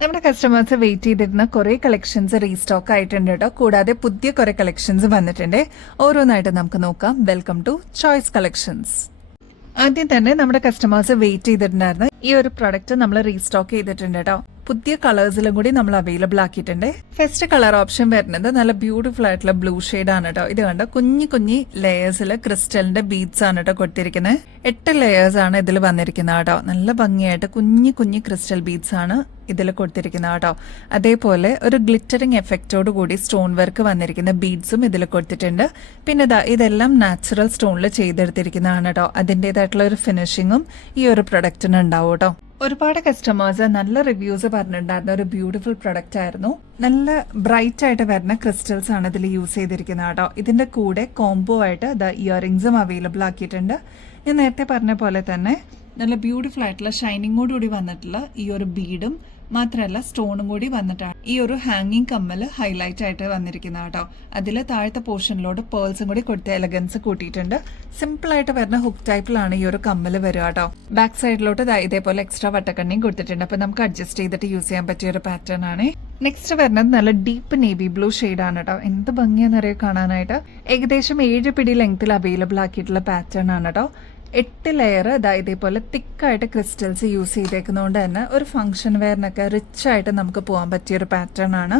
നമ്മുടെ customers wait ചെയ്തിരുന്ന കുറേ കളക്ഷൻസ് റീസ്റ്റോക്ക് ആയിട്ടുണ്ട് കേട്ടോ. കൂടാതെ പുതിയ കുറേ കളക്ഷൻസ് വന്നിട്ടുണ്ട്. ഓരോന്നായിട്ട് നമുക്ക് നോക്കാം. Welcome to choice collections. ആദ്യം തന്നെ നമ്മുടെ കസ്റ്റമേഴ്സ് വെയിറ്റ് ചെയ്തിട്ടുണ്ടായിരുന്നു ഈ ഒരു പ്രൊഡക്റ്റ് നമ്മൾ റീസ്റ്റോക്ക് ചെയ്തിട്ടുണ്ട് കേട്ടോ. പുതിയ കളേഴ്സിലും കൂടി നമ്മൾ അവൈലബിൾ ആക്കിയിട്ടുണ്ട്. ഫസ്റ്റ് കളർ ഓപ്ഷൻ വരുന്നത് നല്ല ബ്യൂട്ടിഫുൾ ആയിട്ടുള്ള ബ്ലൂ ഷെയ്ഡ് ആണ് കേട്ടോ. ഇത് കണ്ടോ, കുഞ്ഞി കുഞ്ഞി ലെയേഴ്സിൽ ക്രിസ്റ്റലിന്റെ ബീഡ്സ് ആണ് കേട്ടോ കൊടുത്തിരിക്കുന്നത്. 8 ലെയേഴ്സ് ആണ് ഇതിൽ വന്നിരിക്കുന്നത് കേട്ടോ. നല്ല ഭംഗിയായിട്ട് കുഞ്ഞി കുഞ്ഞി ക്രിസ്റ്റൽ ബീഡ്സ് ആണ് ഇതിൽ കൊടുത്തിരിക്കുന്നത് കേട്ടോ. അതേപോലെ ഒരു ഗ്ലിറ്ററിംഗ് എഫക്റ്റോട് കൂടി സ്റ്റോൺ വർക്ക് വന്നിരിക്കുന്ന ബീഡ്സും ഇതിൽ കൊടുത്തിട്ടുണ്ട്. പിന്നെ ഇതെല്ലാം നാച്ചുറൽ സ്റ്റോണിൽ ചെയ്തെടുത്തിരിക്കുന്നതാണ് കേട്ടോ. അതിൻ്റെതായിട്ടുള്ള ഒരു ഫിനിഷിങ്ങും ഈ ഒരു പ്രൊഡക്റ്റിന് ഉണ്ടാവും കേട്ടോ. ഒരുപാട് കസ്റ്റമേഴ്സ് നല്ല റിവ്യൂസ് പറഞ്ഞിട്ടുണ്ടായിരുന്ന ഒരു ബ്യൂട്ടിഫുൾ പ്രൊഡക്റ്റ് ആയിരുന്നു. നല്ല ബ്രൈറ്റ് ആയിട്ട് വരുന്ന ക്രിസ്റ്റൽസ് ആണ് ഇതിൽ യൂസ് ചെയ്തിരിക്കുന്നത് കേട്ടോ. ഇതിന്റെ കൂടെ കോംബോ ആയിട്ട് ഇയറിംഗ്സും അവൈലബിൾ ആക്കിയിട്ടുണ്ട്. ഞാൻ നേരത്തെ പറഞ്ഞ പോലെ തന്നെ നല്ല ബ്യൂട്ടിഫുൾ ആയിട്ടുള്ള ഷൈനിങ്ങോടുകൂടി വന്നിട്ടുള്ള ഈ ഒരു ബീഡും മാത്രമല്ല സ്റ്റോണും കൂടി വന്നിട്ടാണ് ഈ ഒരു ഹാങ്ങിങ് കമ്മല് ഹൈലൈറ്റ് ആയിട്ട് വന്നിരിക്കുന്നത് കേട്ടോ. അതിൽ താഴത്തെ പോർഷനിലോട്ട് പേൾസും കൂടി കൊടുത്ത എലഗൻസ് കൂട്ടിയിട്ടുണ്ട്. സിമ്പിൾ ആയിട്ട് വരുന്ന ഹുക്ക് ടൈപ്പിലാണ് ഈ ഒരു കമ്മല് വരിക കേട്ടോ. ബാക്ക് സൈഡിലോട്ട് ഇതേപോലെ എക്സ്ട്രാ വട്ടക്കണ്ണിയും കൊടുത്തിട്ടുണ്ട്. അപ്പൊ നമുക്ക് അഡ്ജസ്റ്റ് ചെയ്തിട്ട് യൂസ് ചെയ്യാൻ പറ്റിയ ഒരു പാറ്റേൺ ആണ്. നെക്സ്റ്റ് വരുന്നത് നല്ല ഡീപ്പ് നേവി ബ്ലൂ ഷെയ്ഡ് ആണ് കേട്ടോ. എന്ത് ഭംഗിയാണെന്നറിയോ കാണാനായിട്ട്. ഏകദേശം 7 പിടി ലെങ്ത്തിൽ അവൈലബിൾ ആക്കിയിട്ടുള്ള പാറ്റേൺ ആണ് കേട്ടോ. 8 ലെയർ ഇതേപോലെ തിക്കായിട്ട് ക്രിസ്റ്റൽസ് യൂസ് ചെയ്തേക്കുന്നതുകൊണ്ട് തന്നെ ഒരു ഫംഗ്ഷൻ വെയറിനൊക്കെ റിച്ച് ആയിട്ട് നമുക്ക് പോകാൻ പറ്റിയൊരു പാറ്റേൺ ആണ്.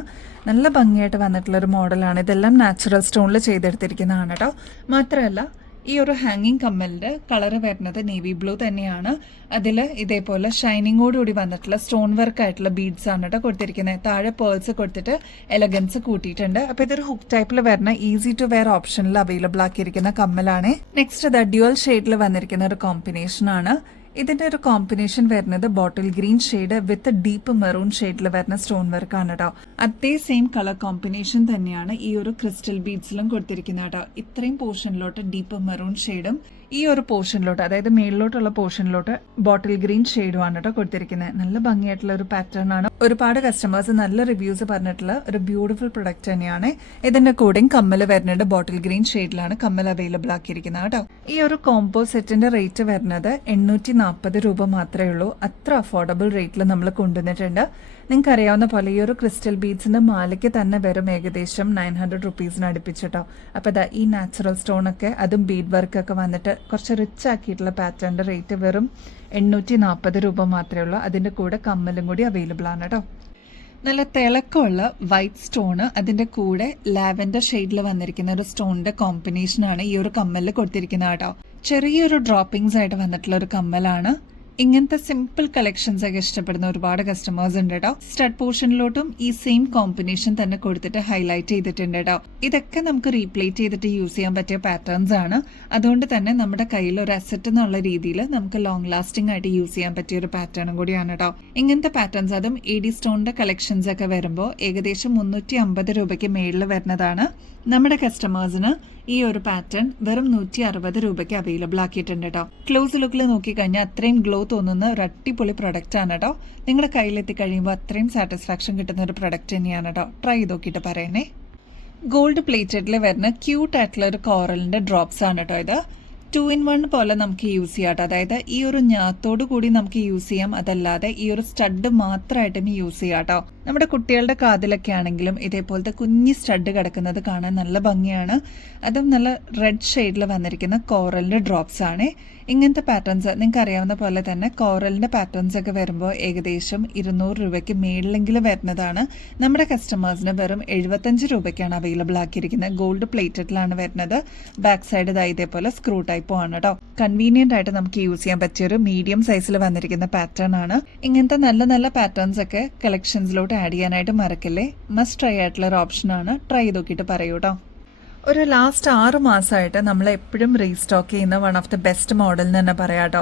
നല്ല ഭംഗിയായിട്ട് വന്നിട്ടുള്ള ഒരു മോഡലാണ്. ഇതെല്ലാം നാച്ചുറൽ സ്റ്റോണിൽ ചെയ്തെടുത്തിരിക്കുന്നതാണ് കേട്ടോ. മാത്രമല്ല ഈ ഒരു ഹാങ്ങിങ് കമ്മലിന്റെ കളറ് വരുന്നത് നേവി ബ്ലൂ തന്നെയാണ്. അതിൽ ഇതേപോലെ ഷൈനിങ്ങോടുകൂടി വന്നിട്ടുള്ള സ്റ്റോൺ വർക്ക് ആയിട്ടുള്ള ബീഡ്സ് ആണ് കേട്ടോ കൊടുത്തിരിക്കുന്നത്. താഴെ പേൾസ് കൊടുത്തിട്ട് എലഗൻസ് കൂട്ടിയിട്ടുണ്ട്. അപ്പൊ ഇതൊരു ഹുക്ക് ടൈപ്പിൽ വരുന്ന ഈസി ടു വെയർ ഓപ്ഷനിൽ അവൈലബിൾ ആക്കിയിരിക്കുന്ന കമ്മലാണ്. നെക്സ്റ്റ് ഡ്യുവൽ ഷെയ്ഡിൽ വന്നിരിക്കുന്ന ഒരു കോമ്പിനേഷൻ ആണ്. ഇതിന്റെ ഒരു കോമ്പിനേഷൻ വരുന്നത് ബോട്ടിൽ ഗ്രീൻ ഷെയ്ഡ് വിത്ത് ഡീപ്പ് മെറൂൺ ഷെയ്ഡിൽ വരുന്ന സ്റ്റോൺ വർക്ക് ആണ് കേട്ടോ. അതേ സെയിം കളർ കോമ്പിനേഷൻ തന്നെയാണ് ഈ ഒരു ക്രിസ്റ്റൽ ബീഡ്സിലും കൊടുത്തിരിക്കുന്നത് കേട്ടോ. ഇത്രയും പോർഷനിലോട്ട് ഡീപ്പ് മെറൂൺ ഷെയ്ഡും ഈ ഒരു പോർഷനിലോട്ട്, അതായത് മേളിലോട്ടുള്ള പോർഷനിലോട്ട് ബോട്ടിൽ ഗ്രീൻ ഷെയ്ഡും ആണ് കേട്ടോ കൊടുത്തിരിക്കുന്നത്. നല്ല ഭംഗിയായിട്ടുള്ള ഒരു പാറ്റേൺ ആണ്. ഒരുപാട് കസ്റ്റമേഴ്സ് നല്ല റിവ്യൂസ് പറഞ്ഞിട്ടുള്ള ഒരു ബ്യൂട്ടിഫുൾ പ്രൊഡക്റ്റ് തന്നെയാണ്. ഇതിന്റെ കൂടെയും കമ്മല് വരുന്നുണ്ട്. ബോട്ടിൽ ഗ്രീൻ ഷെയ്ഡിലാണ് കമ്മൽ അവൈലബിൾ ആക്കിയിരിക്കുന്നത് കേട്ടോ. ഈ ഒരു കോംബോ സെറ്റിന്റെ റേറ്റ് വരുന്നത് 840 രൂപ മാത്രമേ ഉള്ളൂ. അത്ര അഫോർഡബിൾ റേറ്റിൽ നമ്മൾ കൊണ്ടുവന്നിട്ടുണ്ട്. നിങ്ങൾക്ക് അറിയാവുന്ന പോലെ ഈ ഒരു ക്രിസ്റ്റൽ ബീഡ്സിന്റെ മാലയ്ക്ക് തന്നെ വരും ഏകദേശം 900 റുപ്പീസിന് അടുപ്പിച്ചിട്ടോ. അപ്പൊ ഈ നാച്ചുറൽ സ്റ്റോൺ ഒക്കെ അതും ബീഡ് വർക്ക് ഒക്കെ വന്നിട്ട് കുറച്ച് റിച്ച് ആക്കിയിട്ടുള്ള പാറ്റേണിന്റെ റേറ്റ് വെറും 840 രൂപ മാത്രമേ ഉള്ളൂ. അതിന്റെ കൂടെ കമ്മലും കൂടി അവൈലബിൾ ആണ് കേട്ടോ. നല്ല തിളക്കമുള്ള വൈറ്റ് സ്റ്റോണ്, അതിന്റെ കൂടെ ലാവൻഡർ ഷെയ്ഡിൽ വന്നിരിക്കുന്ന ഒരു സ്റ്റോണിന്റെ കോമ്പിനേഷൻ ആണ് ഈ ഒരു കമ്മലിൽ കൊടുത്തിരിക്കുന്നത് കേട്ടോ. ചെറിയൊരു ഡ്രോപ്പിംഗ്സ് ആയിട്ട് വന്നിട്ടുള്ള ഒരു കമ്മലാണ്. ഇങ്ങനത്തെ സിമ്പിൾ കളക്ഷൻസ് ഒക്കെ ഇഷ്ടപ്പെടുന്ന ഒരുപാട് കസ്റ്റമേഴ്സ് ഉണ്ട് കേട്ടോ. സ്റ്റഡ് പോർഷനിലോട്ടും ഈ സെയിം കോമ്പിനേഷൻ തന്നെ കൊടുത്തിട്ട് ഹൈലൈറ്റ് ചെയ്തിട്ടുണ്ട് കേട്ടോ. ഇതൊക്കെ നമുക്ക് റീപ്ലേറ്റ് ചെയ്തിട്ട് യൂസ് ചെയ്യാൻ പറ്റിയ പാറ്റേൺസ് ആണ്. അതുകൊണ്ട് തന്നെ നമ്മുടെ കയ്യിൽ ഒരു അസറ്റ് എന്നുള്ള രീതിയിൽ നമുക്ക് ലോങ് ലാസ്റ്റിംഗ് ആയിട്ട് യൂസ് ചെയ്യാൻ പറ്റിയ ഒരു പാറ്റേണും കൂടിയാണ് കേട്ടോ. ഇങ്ങനത്തെ പാറ്റേൺസ്, അതും AD സ്റ്റോണിന്റെ കളക്ഷൻസ് ഒക്കെ വരുമ്പോൾ ഏകദേശം 350 രൂപയ്ക്ക് മേളിൽ വരുന്നതാണ്. നമ്മുടെ കസ്റ്റമേഴ്സിന് ഈ ഒരു പാറ്റേൺ വെറും 160 രൂപയ്ക്ക് അവൈലബിൾ ആക്കിയിട്ടുണ്ട് കേട്ടോ. ക്ലോസ് ലുക്കിൽ നോക്കിക്കഴിഞ്ഞാൽ അത്രയും ഗ്ലോ തോന്നുന്ന ഒരു അടിപൊളി പ്രൊഡക്റ്റ് ആണ് കേട്ടോ. നിങ്ങളുടെ കയ്യിലെത്തി കഴിയുമ്പോൾ അത്രയും സാറ്റിസ്ഫാക്ഷൻ കിട്ടുന്ന ഒരു പ്രൊഡക്റ്റ് തന്നെയാണ് കേട്ടോ. ട്രൈ ചെയ്ത് നോക്കിയിട്ട് പറയണേ. ഗോൾഡ് പ്ലേറ്റഡിൽ വരുന്ന ക്യൂട്ട് ആയിട്ടുള്ള ഒരു കോറലിന്റെ ഡ്രോപ്സ് ആണ് കേട്ടോ. ഇത് 2 in 1 പോലെ നമുക്ക് യൂസ് ചെയ്യാം കേട്ടോ. അതായത് ഈ ഒരു ഞാത്തോട് കൂടി നമുക്ക് യൂസ് ചെയ്യാം. അതല്ലാതെ ഈ ഒരു സ്റ്റഡ് മാത്രമായിട്ടും യൂസ് ചെയ്യാം കേട്ടോ. നമ്മുടെ കുട്ടികളുടെ കാതിലൊക്കെ ആണെങ്കിലും ഇതേപോലത്തെ കുഞ്ഞി സ്റ്റഡ് കിടക്കുന്നത് കാണാൻ നല്ല ഭംഗിയാണ്. അതും നല്ല റെഡ് ഷെയ്ഡിൽ വന്നിരിക്കുന്ന കോറലിന്റെ ഡ്രോപ്സ് ആണ്. ഇങ്ങനത്തെ പാറ്റേൺസ് നിങ്ങൾക്ക് അറിയാവുന്ന പോലെ തന്നെ കോറലിന്റെ പാറ്റേൺസ് ഒക്കെ വരുമ്പോൾ ഏകദേശം 200 രൂപയ്ക്ക് മേളിലെങ്കിലും വരുന്നതാണ്. നമ്മുടെ കസ്റ്റമേഴ്സിന് വെറും 75 രൂപയ്ക്കാണ് അവൈലബിൾ ആക്കിയിരിക്കുന്നത്. ഗോൾഡ് പ്ലേറ്റഡിലാണ് വരുന്നത്. ബാക്ക് സൈഡ് ഇതേപോലെ സ്ക്രൂ ടൈപ്പും ആണ് കേട്ടോ. കൺവീനിയന്റ് ആയിട്ട് നമുക്ക് യൂസ് ചെയ്യാൻ പറ്റിയൊരു മീഡിയം സൈസിൽ വന്നിരിക്കുന്ന പാറ്റേൺ ആണ്. ഇങ്ങനത്തെ നല്ല നല്ല പാറ്റേൺസ് ഒക്കെ കളക്ഷൻസിലോട്ട് ആഡ് ചെയ്യാനായിട്ട് മറക്കല്ലേ. മസ്റ്റ് ട്രൈ ആയിട്ടുള്ള ഒരു ഓപ്ഷൻ ആണ്. ട്രൈ ചെയ്ത് നോക്കിയിട്ട് പറയൂ കേട്ടോ. ഒരു ലാസ്റ്റ് 6 മാസമായിട്ട് നമ്മൾ എപ്പോഴും റീസ്റ്റോക്ക് ചെയ്യുന്ന one of the best model എന്ന് തന്നെ പറയാം കേട്ടോ.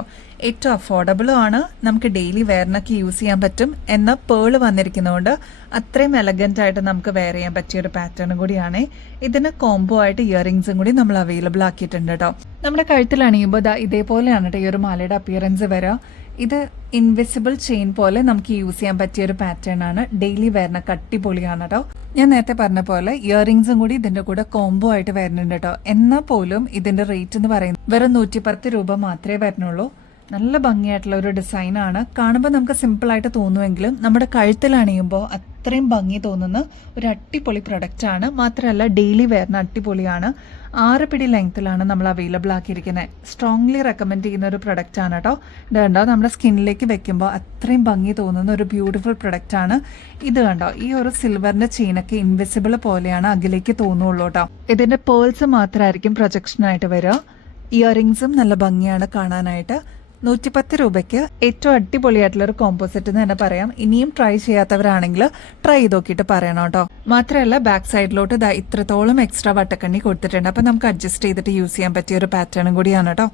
ഏറ്റവും അഫോർഡബിളും ആണ്. നമുക്ക് ഡെയിലി വെയറിനൊക്കെ യൂസ് ചെയ്യാൻ പറ്റും. എന്നാൽ പേള് വന്നിരിക്കുന്നതുകൊണ്ട് അത്രയും എലഗന്റ് ആയിട്ട് നമുക്ക് വെയർ ചെയ്യാൻ പറ്റിയ ഒരു പാറ്റേണും കൂടിയാണ്. ഇതിന് കോംബോ ആയിട്ട് ഇയറിംഗ്സും കൂടി നമ്മൾ അവൈലബിൾ ആക്കിയിട്ടുണ്ട് കേട്ടോ. നമ്മുടെ കഴുത്തിൽ അണിയുമ്പോൾ ഇതേപോലെയാണ് കേട്ടോ ഈ ഒരു മാലയുടെ അപ്പിയറൻസ് വരിക. ഇത് ഇൻവിസിബിൾ ചെയിൻ പോലെ നമുക്ക് യൂസ് ചെയ്യാൻ പറ്റിയ ഒരു പാറ്റേൺ ആണ്. ഡെയിലി വെയറിനൊക്കെ അടിപൊളിയാണ് കേട്ടോ. ഞാൻ നേരത്തെ പറഞ്ഞ പോലെ ഇയറിംഗ്സും കൂടി ഇതിന്റെ കൂടെ കോംബോ ആയിട്ട് വരുന്നുണ്ട് കേട്ടോ. എന്നാൽ പോലും ഇതിന്റെ റേറ്റ് എന്ന് പറയുന്നത് വെറും 110 രൂപ മാത്രമേ വരുന്നുള്ളൂ. നല്ല ഭംഗിയായിട്ടുള്ള ഒരു ഡിസൈനാണ്. കാണുമ്പോൾ നമുക്ക് സിമ്പിളായിട്ട് തോന്നുമെങ്കിലും നമ്മുടെ കഴുത്തിൽ അണിയുമ്പോൾ അത്രയും ഭംഗി തോന്നുന്ന ഒരു അടിപൊളി പ്രൊഡക്റ്റാണ്. മാത്രമല്ല ഡെയിലി വെയറിന് അടിപൊളിയാണ്. 6 പിടി ലെങ്ത്തിലാണ് നമ്മൾ അവൈലബിൾ ആക്കിയിരിക്കുന്നത്. സ്ട്രോങ്ലി റെക്കമെൻഡ് ചെയ്യുന്ന ഒരു പ്രൊഡക്റ്റാണ് കേട്ടോ. ഇത് കണ്ടോ, നമ്മുടെ സ്കിന്നിലേക്ക് വെക്കുമ്പോൾ അത്രയും ഭംഗി തോന്നുന്ന ഒരു ബ്യൂട്ടിഫുൾ പ്രൊഡക്റ്റാണ്. ഇത് കണ്ടോ, ഈ ഒരു സിൽവറിൻ്റെ ചെയിനൊക്കെ ഇൻവിസിബിൾ പോലെയാണ് അകലേക്ക് തോന്നുള്ളൂ കേട്ടോ. ഇതിൻ്റെ പേൾസ് മാത്രമായിരിക്കും പ്രൊജക്ഷനായിട്ട് വരിക. ഇയറിങ്സും നല്ല ഭംഗിയാണ് കാണാനായിട്ട്. 110 രൂപയ്ക്ക് ഏറ്റവും അടിപൊളിയായിട്ടുള്ള ഒരു കോമ്പോസിറ്റ് എന്ന് തന്നെ പറയാം. ഇനിയും ട്രൈ ചെയ്യാത്തവരാണെങ്കിൽ ട്രൈ ചെയ്ത് നോക്കിയിട്ട് പറയണം കേട്ടോ. മാത്രമല്ല ബാക്ക് സൈഡിലോട്ട് ഇത്രത്തോളം എക്സ്ട്രാ വട്ടക്കണ്ണി കൊടുത്തിട്ടുണ്ട്. അപ്പം നമുക്ക് അഡ്ജസ്റ്റ് ചെയ്തിട്ട് യൂസ് ചെയ്യാൻ പറ്റിയ ഒരു പാറ്റേണും കൂടിയാണ് കേട്ടോ.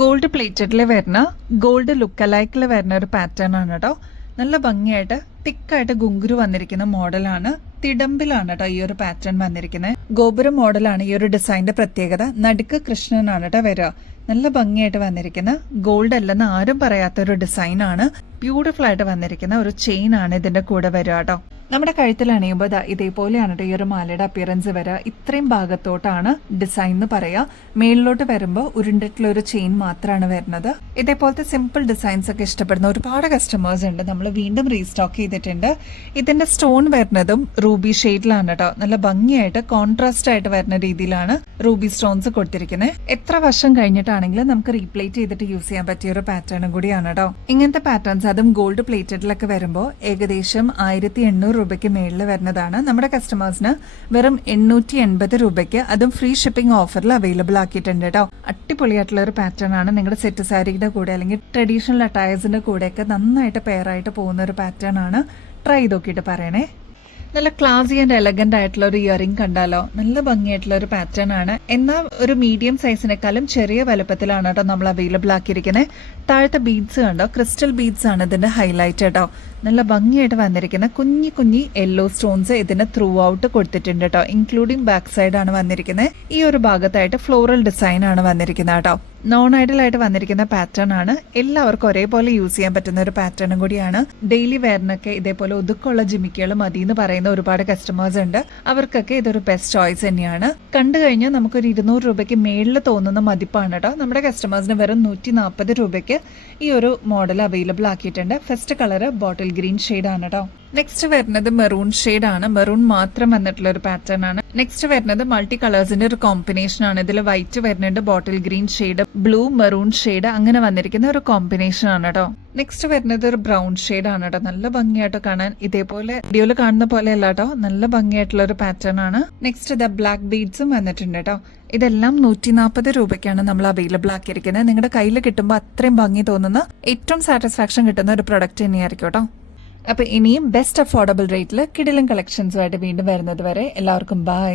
ഗോൾഡ് പ്ലേറ്റഡിൽ വരുന്ന ഗോൾഡ് ലുക്ക് അലൈക്കിൽ വരുന്ന ഒരു പാറ്റേൺ ആണ് കേട്ടോ. നല്ല ഭംഗിയായിട്ട് തിക്കായിട്ട് ഗുങ്കുരു വന്നിരിക്കുന്ന മോഡലാണ്. തിടമ്പിലാണ് കേട്ടോ ഈ ഒരു പാറ്റേൺ വന്നിരിക്കുന്നത്. ഗോപുരം മോഡലാണ് ഈ ഒരു ഡിസൈനിന്റെ പ്രത്യേകത. നടുക്ക് കൃഷ്ണനാണ് കേട്ടോ വരിക. നല്ല ഭംഗിയായിട്ട് വന്നിരിക്കുന്ന ഗോൾഡ് അല്ലെന്ന് ആരും പറയാത്ത ഒരു ഡിസൈനാണ്. ബ്യൂട്ടിഫുൾ ആയിട്ട് വന്നിരിക്കുന്ന ഒരു ചെയിൻ ആണ് ഇതിന്റെ കൂടെ വരിക കേട്ടോ. നമ്മുടെ കഴുത്തിൽ അണിയുമ്പോൾ ഇതേപോലെയാണ് കേട്ടോ ഈ ഒരു മാലയുടെ അപ്പിയറൻസ് വരിക. ഇത്രയും ഭാഗത്തോട്ടാണ് ഡിസൈൻ എന്ന് പറയാ. മേളിലോട്ട് വരുമ്പോൾ ഉരുണ്ടിട്ടുള്ള ഒരു ചെയിൻ മാത്രമാണ് വരുന്നത്. ഇതേപോലത്തെ സിമ്പിൾ ഡിസൈൻസ് ഒക്കെ ഇഷ്ടപ്പെടുന്ന ഒരുപാട് കസ്റ്റമേഴ്സ് ഉണ്ട്. നമ്മൾ വീണ്ടും റീസ്റ്റോക്ക് ചെയ്തിട്ടുണ്ട്. ഇതിന്റെ സ്റ്റോൺ വരുന്നതും റൂബി ഷെയ്ഡിലാണ് കേട്ടോ. നല്ല ഭംഗിയായിട്ട് കോൺട്രാസ്റ്റ് ആയിട്ട് വരുന്ന രീതിയിലാണ് റൂബി സ്റ്റോൺസ് കൊടുത്തിരിക്കുന്നത്. എത്ര വർഷം കഴിഞ്ഞിട്ടാണെങ്കിലും നമുക്ക് റീപ്ലേറ്റ് ചെയ്തിട്ട് യൂസ് ചെയ്യാൻ പറ്റിയ ഒരു പാറ്റേണും കൂടിയാണ് കേട്ടോ. ഇങ്ങനത്തെ പാറ്റേൺസ് അതും ഗോൾഡ് പ്ലേറ്റഡിലൊക്കെ വരുമ്പോൾ ഏകദേശം 1800 രൂപയ്ക്ക് മേളിൽ വരുന്നതാണ്. നമ്മുടെ കസ്റ്റമേഴ്സിന് വെറും 880 രൂപയ്ക്ക് അതും ഫ്രീ ഷിപ്പിംഗ് ഓഫറിൽ അവൈലബിൾ ആക്കിയിട്ടുണ്ട് കേട്ടോ. അടിപൊളിയായിട്ടുള്ള ഒരു പാറ്റേൺ ആണ്. നിങ്ങളുടെ സെറ്റ് സാരിയുടെ കൂടെ അല്ലെങ്കിൽ ട്രഡീഷണൽ അറ്റയേഴ്സിന്റെ കൂടെയൊക്കെ നന്നായിട്ട് പെയറായിട്ട് പോകുന്ന ഒരു പാറ്റേൺ ആണ്. ട്രൈ ചെയ്ത് നോക്കിയിട്ട് പറയണേ. നല്ല ക്ലാസി ആൻഡ് എലഗന്റ് ആയിട്ടുള്ള ഒരു ഇയറിംഗ് കണ്ടാലോ. നല്ല ഭംഗിയായിട്ടുള്ള ഒരു പാറ്റേൺ ആണ്. എന്നാൽ ഒരു മീഡിയം സൈസിനേക്കാളും ചെറിയ വലുപ്പത്തിലാണ് കേട്ടോ നമ്മൾ അവൈലബിൾ ആക്കിയിരിക്കുന്നത്. താഴത്തെ ബീഡ്സ് കണ്ടോ, ക്രിസ്റ്റൽ ബീഡ്സ് ആണ് ഇതിന്റെ ഹൈലൈറ്റ് കേട്ടോ. നല്ല ഭംഗിയായിട്ട് വന്നിരിക്കുന്ന കുഞ്ഞി കുഞ്ഞി യെല്ലോ സ്റ്റോൺസ് ഇതിന് ത്രൂ ഔട്ട് കൊടുത്തിട്ടുണ്ട് കേട്ടോ. ഇൻക്ലൂഡിംഗ് ബാക്ക് സൈഡ് ആണ് വന്നിരിക്കുന്നത്. ഈ ഒരു ഭാഗത്തായിട്ട് ഫ്ലോറൽ ഡിസൈൻ ആണ് വന്നിരിക്കുന്നത് കേട്ടോ. നോൺ ഐഡൽ ആയിട്ട് വന്നിരിക്കുന്ന പാറ്റേൺ ആണ്. എല്ലാവർക്കും ഒരേപോലെ യൂസ് ചെയ്യാൻ പറ്റുന്ന ഒരു പാറ്റേണും കൂടിയാണ്. ഡെയിലി വെയറിനൊക്കെ ഇതേപോലെ ഒതുക്കമുള്ള ജിമിക്കുകൾ മതി എന്ന് പറയുന്ന ഒരുപാട് കസ്റ്റമേഴ്സ് ഉണ്ട്. അവർക്കൊക്കെ ഇതൊരു ബെസ്റ്റ് ചോയ്സ് തന്നെയാണ്. കണ്ടു കഴിഞ്ഞാൽ നമുക്കൊരു 200 രൂപയ്ക്ക് മേളിൽ തോന്നുന്ന മതിപ്പാണ് കേട്ടോ. നമ്മുടെ കസ്റ്റമേഴ്സിന് വെറും 140 രൂപയ്ക്ക് ഈ ഒരു മോഡൽ അവൈലബിൾ ആക്കിയിട്ടുണ്ട്. First colour bottle green shade ആണ് കേട്ടോ. നെക്സ്റ്റ് വരുന്നത് മെറൂൺ ഷെയ്ഡ് ആണ്. മെറൂൺ മാത്രം വന്നിട്ടുള്ള ഒരു പാറ്റേൺ ആണ്. നെക്സ്റ്റ് വരുന്നത് മൾട്ടി കളേഴ്സിന്റെ ഒരു കോമ്പിനേഷൻ ആണ്. ഇതിൽ വൈറ്റ് വരുന്നുണ്ട്, bottle green shade, blue, maroon shade അങ്ങനെ വന്നിരിക്കുന്ന ഒരു കോമ്പിനേഷൻ ആണ് കേട്ടോ. നെക്സ്റ്റ് വരുന്നത് ഒരു ബ്രൗൺ ഷെയ്ഡ് ആണ് കേട്ടോ. നല്ല ഭംഗിയായിട്ട് കാണാൻ. ഇതേപോലെ വീഡിയോയിൽ കാണുന്ന പോലെ അല്ല കേട്ടോ. നല്ല ഭംഗിയായിട്ടുള്ള ഒരു പാറ്റേൺ ആണ്. നെക്സ്റ്റ് ദ ബ്ലാക്ക് ബീഡ്സും വന്നിട്ടുണ്ട് കേട്ടോ. ഇതെല്ലാം 140 രൂപയ്ക്കാണ് നമ്മൾ അവൈലബിൾ ആക്കിയിരിക്കുന്നത്. നിങ്ങളുടെ കയ്യിൽ കിട്ടുമ്പോൾ അത്രയും ഭംഗി തോന്നുന്ന ഏറ്റവും സാറ്റിസ്ഫാക്ഷൻ കിട്ടുന്ന ഒരു പ്രൊഡക്റ്റ് തന്നെയായിരിക്കും കേട്ടോ. അപ്പൊ ഇനിയും ബെസ്റ്റ് അഫോർഡബിൾ റേറ്റിൽ കിടിലൻ കളക്ഷൻസുമായിട്ട് വീണ്ടും വരുന്നത് വരെ എല്ലാവർക്കും ബൈ.